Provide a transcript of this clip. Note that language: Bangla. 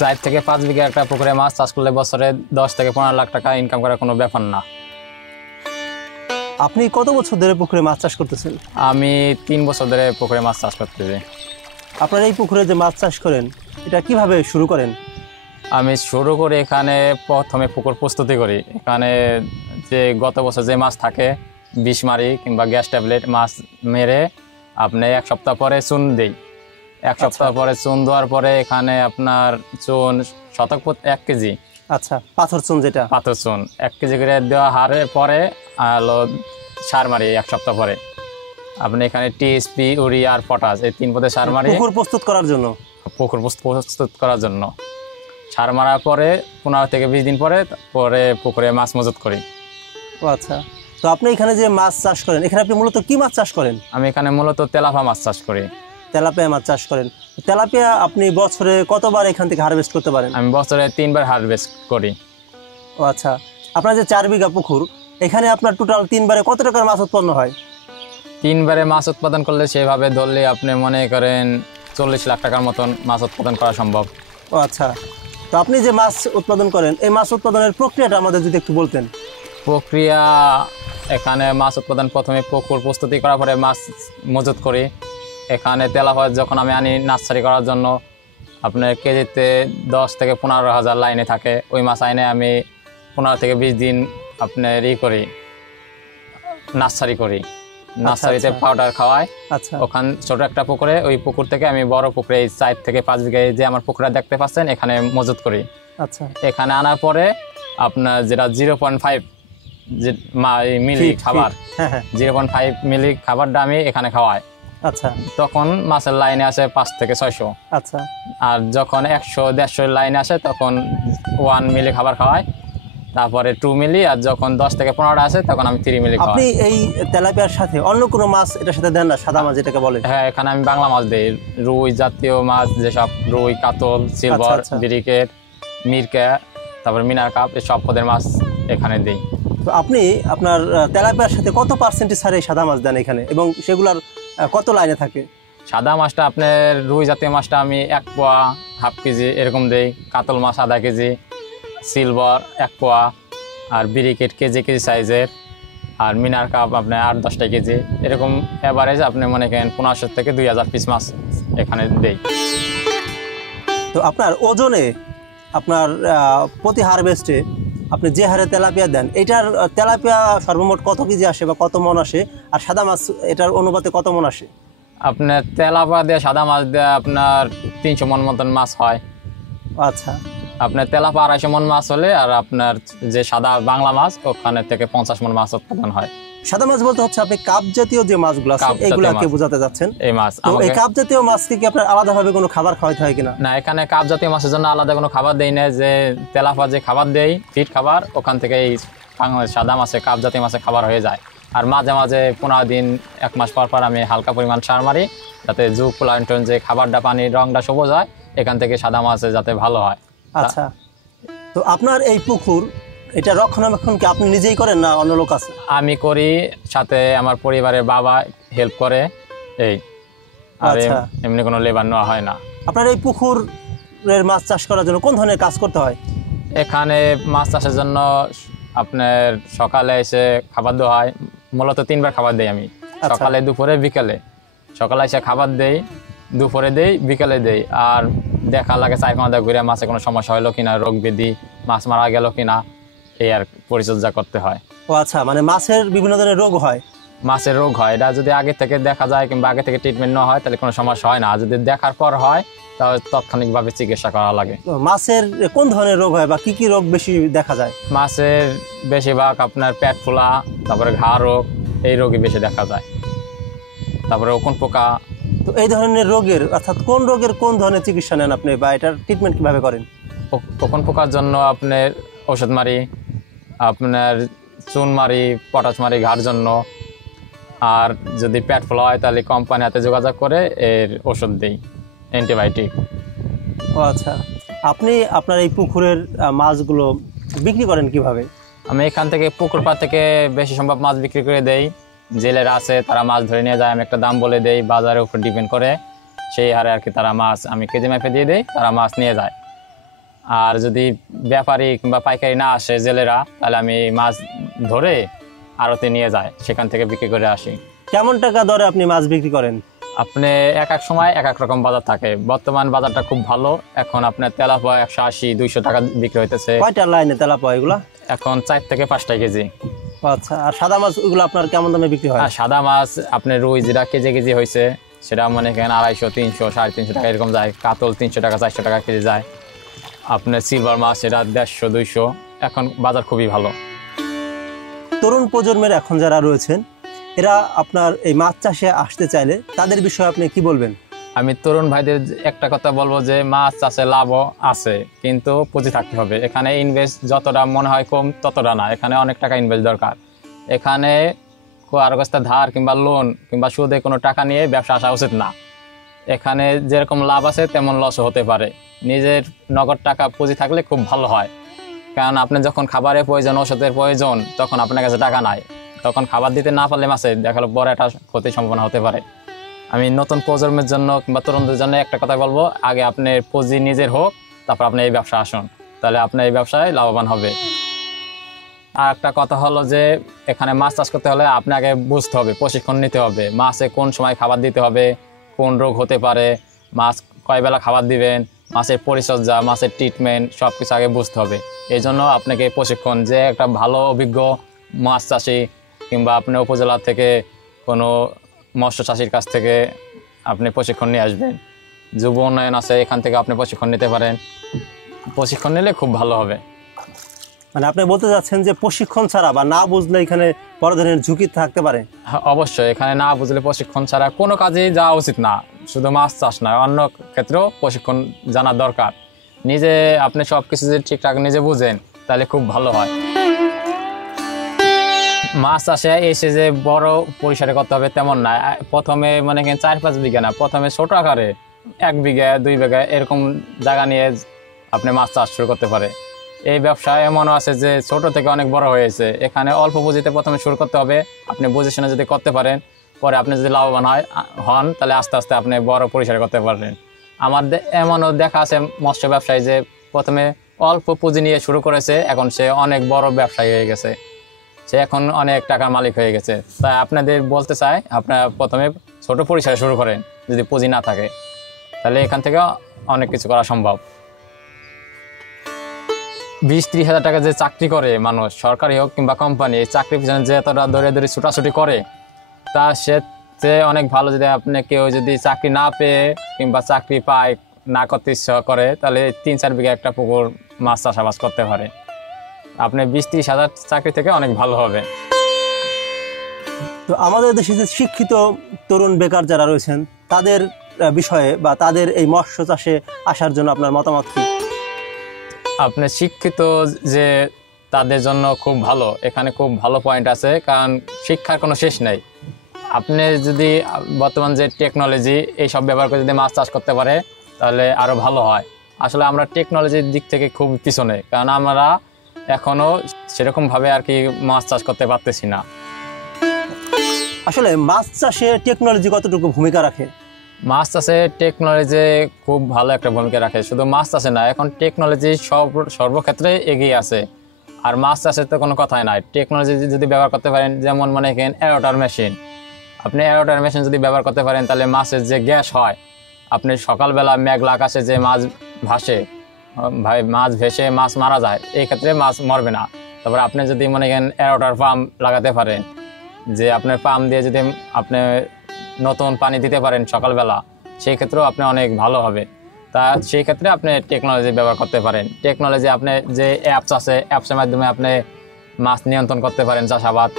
4 থেকে 5 বিঘা একটা পুকুরে মাছ চাষ করলে বছরে 10 থেকে 15 লাখ টাকা ইনকাম করার কোনো ব্যাপার না। আপনি কত বছর ধরে পুকুরে মাছ চাষ করতেছেন? আমি 3 বছর ধরে পুকুরে মাছ চাষ করতেছি। আপনারা এই পুকুরে যে মাছ চাষ করেন এটা কিভাবে শুরু করেন? আমি শুরু করি এখানে প্রথমে পুকুর প্রস্তুতি করি। এখানে যে গত বছর যে মাছ থাকে বিষ মারি কিংবা গ্যাস ট্যাবলেট মাছ মেরে আপনি 1 সপ্তাহ পরে চুন দিই। 1 সপ্তাহ পরে চুন দেওয়ার পরে এখানে আপনার চুন শতক প্রতি 1 কেজি। আচ্ছা, পাথর চুন যেটা? পাথর চুন 1 কেজি করে দেওয়া হারের পরে হলো সার মারি 1 সপ্তাহ পরে। আপনি এখানে টিএসপি, ইউরিয়া আর পটাশ এই 3 পদে সার মারি পুকুর প্রস্তুত করার জন্য। পুকুর প্রস্তুত করার জন্য সার মারার পরে 15 থেকে 20 দিন পরে পুকুরে মাছ মজুত করি। ও আচ্ছা, তো আপনি এখানে যে মাছ চাষ করেন এখানে আপনি মূলত কি মাছ চাষ করেন? আমি এখানে মূলত তেলাপা মাছ চাষ করি। তেলাপিয়া মাছ চাষ করেন। তেলাপিয়া আপনি বছরে কতবার এখান থেকে হারভেস্ট করতে পারেন? আমি বছরে 3 বার হারভেস্ট করি। ও আচ্ছা, আপনার যে 4 বিঘা পুকুর এখানে আপনার টোটাল 3 বারে কত টাকার মাছ উৎপন্ন হয়? 3 বারে মাছ উৎপাদন করলে সেভাবে ধরলে আপনি মনে করেন 40 লাখ টাকার মতন মাছ উৎপাদন করা সম্ভব। ও আচ্ছা, তো আপনি যে মাছ উৎপাদন করেন এই মাছ উৎপাদনের প্রক্রিয়াটা আমাদের যদি একটু বলতেন। প্রক্রিয়া এখানে মাছ উৎপাদন প্রথমে পুকুর প্রস্তুতি করার পরে মাছ মজুত করি। এখানে তেলাপা যখন আমি আনি নার্সারি করার জন্য আপনার কেজিতে 10 থেকে 15 হাজার লাইনে থাকে। ওই মাছ আইনে আমি 15 থেকে 20 দিন আপনার করি, নার্সারি করি। নার্সারিতে পাউডার খাওয়াই। আচ্ছা, ওখানে ছোট একটা পুকুরে, ওই পুকুর থেকে আমি বড় পুকুরে 4 থেকে 5 বিঘায় যে আমার পুকুরটা দেখতে পাচ্ছেন এখানে মজুত করি। আচ্ছা, এখানে আনার পরে আপনার যেটা 0.5 মিলি খাবার, 0.5 মিলি খাবারটা আমি এখানে খাওয়াই। আচ্ছা, তখন মাছের লাইনে আসে 5 থেকে 600। আচ্ছা, আর যখন 100-150 লাইনে আসে তখন 1 মিলি খাবার খাওয়াই, তারপরে 2 মিলি, আর যখন 10 থেকে 15টা আসে তখন আমি 3 মিলি খাওয়াই। আপনি এই তেলাপিয়ার সাথে অন্য কোনো মাছ এটার সাথে দেন না? সাদা মাছ যেটাকে বলে? হ্যাঁ, এখানে আমি বাংলা মাছ দেই। রুই জাতীয় মাছ যেসব রুই, কাতল, সিলভার, ব্রিকেট, মিরকা, তারপর মিনার কাপ সব পদের মাছ এখানে দেই। তো আপনি আপনার তেলাপিয়ার সাথে কত পার্সেন্টেজ ছাড়ে সাদা মাছ দেন এখানে এবং সেগুলোর কত লাইনে থাকে? সাদা মাছটা আপনার রুই জাতীয় মাছটা আমি 1 পোয়া, হাফ কেজি এরকম দেই। কাতল মাছ আধা কেজি, সিলভার 1 পোয়া, আর ব্রিকেট কেজি সাইজের, আর মিনার কাপ আপনার 8-10টা কেজি এরকম অ্যাভারেজ আপনি মনে করেন 1500 থেকে 2000 পিস মাছ এখানে দেই। তো আপনার ওজনে আপনার প্রতি হারভেস্টে আপনি যে হারে তেলাপিয়া দেন এটার তেলাপিয়া সর্বমোট কত কেজি আসে বা কত মন আসে, আর সাদা মাছ এটার অনুপাতে কত মন আসে? আপনার তেলাপা দিয়ে সাদা মাছ দিয়ে আপনার 300 মন মতন মাছ হয়। আচ্ছা, আপনার তেলাপা 250 মন মাছ হলে, আর আপনার যে সাদা বাংলা মাছ ওখানে থেকে 50 মন মাছ উৎপাদন হয়। সাদা মাছ বলতে হচ্ছে আপনি কাপ জাতীয় যে মাছগুলো আছে এগুলাকে বোঝাতে যাচ্ছেন? এই মাছ, তো এই কাপ জাতীয় মাছকে কি আপনার আলাদাভাবে কোনো খাবার খাওয়াতে হয় কিনা? না, এখানে কাপ জাতীয় মাছের জন্য আলাদা কোনো খাবার দেই না। যে তেলাপা যে খাবার দেই ফিট খাবার, ওখান থেকে এই সাদা মাছে কাপ জাতীয় মাছে খাবার হয়ে যায়। আর মাঝে মাঝে 15 দিন 1 মাস পর পর আমি হালকা পরিমাণ সার মারি, যাতে জু প্লান্টন যে খাবারটা পানির রংটা সবুজ হয়, এখান থেকে সাদা মাছে যাতে ভালো হয়। আচ্ছা, তো আপনার এই পুকুর এটা রক্ষণাবেক্ষণ কি আপনি নিজেই করেন না অন্য লোক আছে? আমি করি, সাথে আমার পরিবারের বাবা হেল্প করে। এই আর এমনি কোনো লেবার নেওয়া হয় না। আপনার এই পুকুরের মাছ চাষ করার জন্য কোন ধরনের কাজ করতে হয়? এখানে মাছ চাষের জন্য আপনার সকালে এসে খাবার দেওয়া হয়। মূলত 3 বার খাবার দেই আমি, সকালে, দুপুরে, বিকালে। সকালে এসে খাবার দেই, দুপুরে দেই, বিকালে দেই। আর দেখা লাগে 4-5 ঘুরে মাছে কোনো সমস্যা হলো কিনা, রোগ ব্যাধি, মাছ মারা গেল কিনা, এই আর পরিচর্যা করতে হয়। ও আচ্ছা, মানে মাছের বিভিন্ন ধরনের রোগ হয়? মাছের রোগ হয়, এটা যদি আগে থেকে দেখা যায় কিংবা আগে থেকে ট্রিটমেন্ট নেওয়া হয় তাহলে কোনো সমস্যা হয় না। আর যদি দেখার পর হয় তাহলে তাৎক্ষণিকভাবে চিকিৎসা করা লাগে। মাছের কোন ধরনের রোগ হয় বা কি কি রোগ বেশি দেখা যায়? মাছের বেশিরভাগ আপনার পেট ফোলা, তারপরে ঘা রোগ, এই রোগই বেশি দেখা যায়। তারপরে ওকন পোকা। তো এই ধরনের রোগের অর্থাৎ কোন রোগের কোন ধরনের চিকিৎসা নেন আপনি বা এটার ট্রিটমেন্ট কিভাবে করেন? ওকন পোকার জন্য আপনার ওষুধ মারি, আপনার চুন মারি, পটাশ মারি ঘার জন্য। আর যদি পেট ফোলা হয় তাহলে কোম্পানি হাতে যোগাযোগ করে এর ওষুধ দিই, অ্যান্টিবায়োটিক। ও আচ্ছা, আপনি আপনার এই পুকুরের মাছগুলো বিক্রি করেন কিভাবে? আমি এখান থেকে পুকুর পাড় থেকে বেশি সম্ভব মাছ বিক্রি করে দেই। জেলেরা আছে তারা মাছ ধরে নিয়ে যায়, আমি একটা দাম বলে দেই, বাজারের উপর ডিপেন্ড করে সেই হারে আর কি তারা মাছ আমি কেজি মাপে দিয়ে দেই, তারা মাছ নিয়ে যায়। আর যদি ব্যাপারী কিংবা পাইকারি না আসে জেলেরা, তাহলে আমি মাছ ধরে আড়তে নিয়ে যাই, সেখান থেকে বিক্রি করে আসি। কেমন টাকা দরে আপনি মাছ বিক্রি করেন? আপনি এক এক সময় এক এক রকম বাজার থাকে। বর্তমান বাজারটা খুব ভালো, এখন আপনার তেলাপোয়া 180-200 টাকা বিক্রি হইতেছে। কয়টা লাইনে তেলাপোয়া এগুলা? এখন 4 থেকে 5টা কেজি। আচ্ছা, আর সাদা মাছ ওগুলো আপনার কেমন দামে বিক্রি হয়? আর সাদা মাছ আপনার রুই যেটা কেজি কেজি হয়েছে সেটা মনে করেন 250, 300, 350 টাকা এরকম যায়। কাতল 300 টাকা, 400 টাকা কেজি যায়। আপনার সিলভার মাছ সেটা 150, 200। এখন বাজার খুবই ভালো। তরুণ প্রজন্মের এখন যারা রয়েছেন, এরা আপনার এই মাছ চাষে আসতে চাইলে তাদের বিষয়ে আপনি কি বলবেন? আমি তরুণ ভাইদের একটা কথা বলবো যে মাছ চাষে লাভও আছে, কিন্তু পুঁজি থাকতে হবে। এখানে ইনভেস্ট যতটা মনে হয় কম ততটা না, এখানে অনেক টাকা ইনভেস্ট দরকার। এখানে কারো কাছ থেকে ধার কিংবা লোন কিংবা সুদে কোনো টাকা নিয়ে ব্যবসা আসা উচিত না। এখানে যেরকম লাভ আছে তেমন লসও হতে পারে। নিজের নগদ টাকা পুঁজি থাকলে খুব ভালো হয়, কারণ আপনি যখন খাবারের প্রয়োজন, ওষুধের প্রয়োজন, তখন আপনার কাছে টাকা নাই, তখন খাবার দিতে না পারলে মাছে দেখালো বড় একটা ক্ষতির সম্ভাবনা হতে পারে। আমি নতুন প্রজন্মের জন্য কিংবা তরুণদের জন্য একটা কথা বলবো, আগে আপনার পুঁজি নিজের হোক, তারপর আপনি এই ব্যবসা আসুন, তাহলে আপনি এই ব্যবসায় লাভবান হবে। আর একটা কথা হলো যে এখানে মাছ চাষ করতে হলে আপনাকে বুঝতে হবে, প্রশিক্ষণ নিতে হবে, মাছে কোন সময় খাবার দিতে হবে, কোন রোগ হতে পারে, মাছ কয় বেলা খাবার দিবেন, মাছের পরিচর্যা, মাছের ট্রিটমেন্ট সব কিছু আগে বুঝতে হবে। এই জন্য আপনাকে প্রশিক্ষণ, যে একটা ভালো অভিজ্ঞ মাছ চাষি কিংবা আপনার উপজেলা থেকে কোনো মৎস্য চাষির কাছ থেকে আপনি প্রশিক্ষণ নিয়ে আসবেন। যুব উন্নয়ন আছে, এখান থেকে আপনি প্রশিক্ষণ নিতে পারেন। প্রশিক্ষণ নিলে খুব ভালো হবে। মানে আপনি বলতে যাচ্ছেন যে প্রশিক্ষণ ছাড়া বা না বুঝলে এখানে বড় ধরনের ঝুঁকি থাকতে পারে? হ্যাঁ, অবশ্যই। এখানে না বুঝলে প্রশিক্ষণ ছাড়া কোনো কাজেই যাওয়া উচিত না। শুধু মাছ চাষ নয়, অন্য ক্ষেত্রেও প্রশিক্ষণ জানা দরকার। নিজে আপনি সব কিছু যদি ঠিকঠাক নিজে বুঝেন তাহলে খুব ভালো হয়। মাছ চাষে এসে যে বড় পরিসরে করতে হবে তেমন না। প্রথমে মনে করেন 4-5 বিঘা না, প্রথমে ছোট আকারে 1 বিঘা 2 বিঘা এরকম জায়গা নিয়ে আপনি মাছ চাষ শুরু করতে পারে। এই ব্যবসা এমনও আছে যে ছোট থেকে অনেক বড় হয়েছে। এখানে অল্প পুঁজিতে প্রথমে শুরু করতে হবে। আপনি বুঝে শুনে যদি করতে পারেন, পরে আপনি যদি লাভবান হন তাহলে আস্তে আস্তে আপনি বড় পরিসরে করতে পারবেন। আমার এমনও দেখা আছে মৎস্য ব্যবসায়ী যে প্রথমে অল্প পুঁজি নিয়ে শুরু করেছে, এখন সে অনেক বড় ব্যবসায়ী হয়ে গেছে, সে এখন অনেক টাকার মালিক হয়ে গেছে। তাই আপনাদের বলতে চাই, আপনারা প্রথমে ছোট পরিসরে শুরু করেন। যদি পুঁজি না থাকে তাহলে এখান থেকে অনেক কিছু করা সম্ভব। 20-30 হাজার টাকা যে চাকরি করে মানুষ, সরকারি হোক কিংবা কোম্পানি, এই চাকরির পিছনে যে এতটা দৌড়ে দৌড়ে ছুটাছুটি করে, তা সে অনেক ভালো। যদি আপনি কেউ যদি চাকরি না পেয়ে কিংবা চাকরি পায় না করতে ইচ্ছা করে, তাহলে 3-4 বিঘা একটা পুকুর মাছ চাষাবাদ করতে পারে। আপনি 20-30 হাজার চাকরি থেকে অনেক ভালো হবে। তো আমাদের দেশে যে শিক্ষিত তরুণ বেকার যারা রয়েছেন, তাদের বিষয়ে বা তাদের এই মৎস্য চাষে আসার জন্য আপনার মতামত কি? আপনি শিক্ষিত যে তাদের জন্য খুব ভালো, এখানে খুব ভালো পয়েন্ট আছে, কারণ শিক্ষার কোনো শেষ নেই। আপনি যদি বর্তমান যে টেকনোলজি এইসব ব্যবহার করে যদি মাছ চাষ করতে পারে তাহলে আরও ভালো হয়। আসলে আমরা টেকনোলজির দিক থেকে খুব পিছনে, কারণ আমরা এখনও সেরকমভাবে আর কি মাছ চাষ করতে পারতেছি না। আসলে মাছ চাষে টেকনোলজি কতটুকু ভূমিকা রাখে? মাছ চাষে টেকনোলজি খুব ভালো একটা ভূমিকা রাখে। শুধু মাছ চাষে না, এখন টেকনোলজি সর্বক্ষেত্রে এগিয়ে আছে। আর মাছ চাষের তো কোনো কথাই নাই। টেকনোলজি যদি ব্যবহার করতে পারেন, যেমন মনে করেন এরোটার মেশিন, আপনি এরোটার মেশিন যদি ব্যবহার করতে পারেন তাহলে মাছের যে গ্যাস হয়, আপনি সকালবেলা মেঘলা আকাশে যে মাছ ভাসে, মাছ ভেসে মাছ মারা যায়, এই ক্ষেত্রে মাছ মরবে না। তারপরে আপনি যদি মনে করেন এরোটার পাম্প লাগাতে পারেন, যে আপনার পাম্প দিয়ে যদি আপনি নতুন পানি দিতে পারেন সকালবেলা, সেই ক্ষেত্রেও আপনি অনেক ভালো হবে। তা সেই ক্ষেত্রে আপনি টেকনোলজি ব্যবহার করতে পারেন। টেকনোলজি আপনি যে অ্যাপস আছে, অ্যাপসের মাধ্যমে আপনি মাছ নিয়ন্ত্রণ করতে পারেন, চাষাবাদ